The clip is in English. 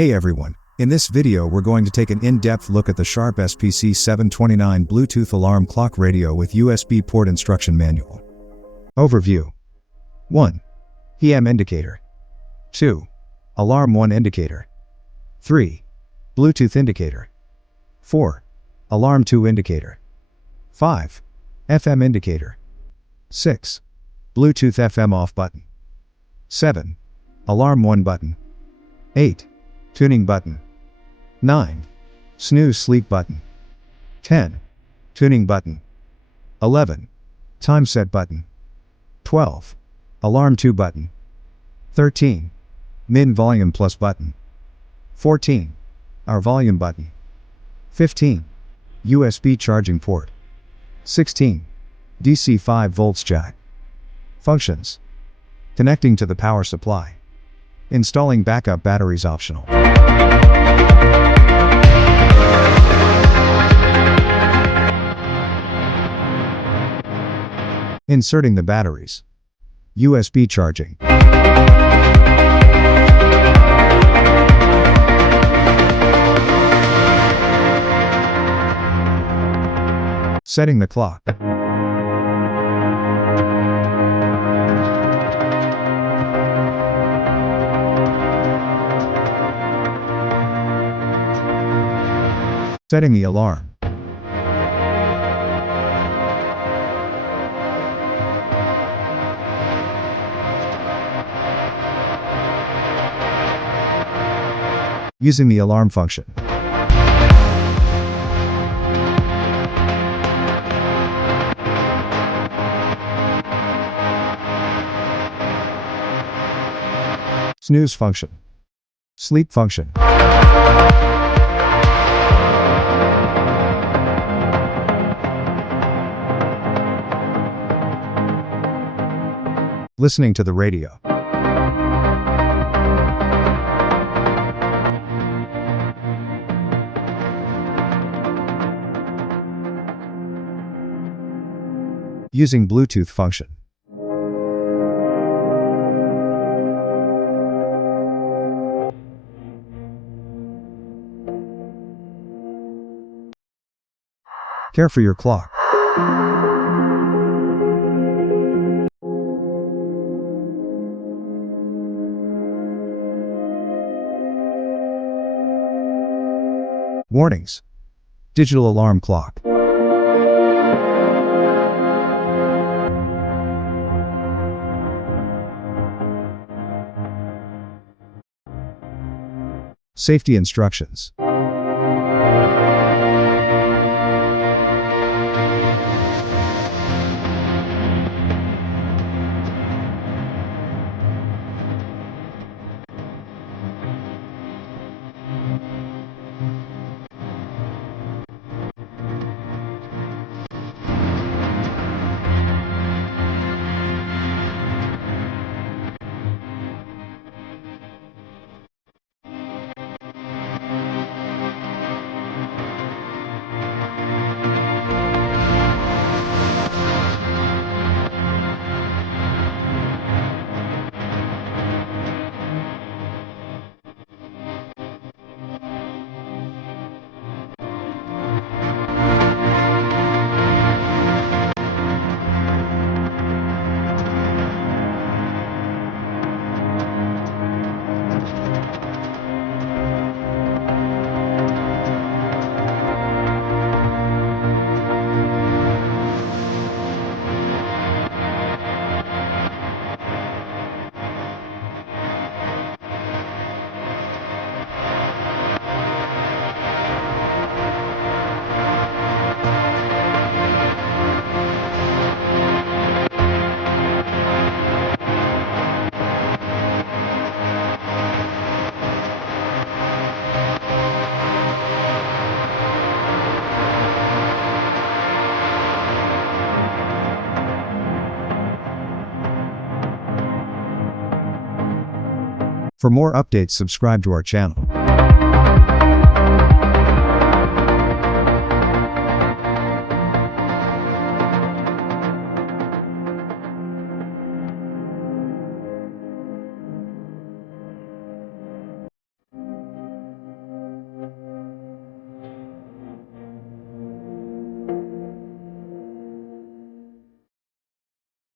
Hey everyone, in this video we're going to take an in-depth look at the Sharp SPC729 Bluetooth alarm clock radio with USB port instruction manual. Overview. 1. PM indicator. 2. Alarm 1 indicator. 3. Bluetooth indicator. 4. Alarm 2 indicator. 5. FM indicator. 6. Bluetooth FM off button. 7. Alarm 1 button. 8. Tuning button. 9. Snooze sleep button. 10. Tuning button. 11. Time set button. 12. Alarm 2 button. 13. Min volume plus button. 14. Our volume button. 15. USB charging port. 16. DC 5 volts jack. Functions. Connecting to the power supply. Installing backup batteries optional. Inserting the batteries. USB charging. Setting the clock. Setting the alarm. Using the alarm function. Snooze function. Sleep function. Listening to the radio. Using Bluetooth function. Care for your clock. Warnings. Digital alarm clock. Safety instructions. For more updates, subscribe to our channel.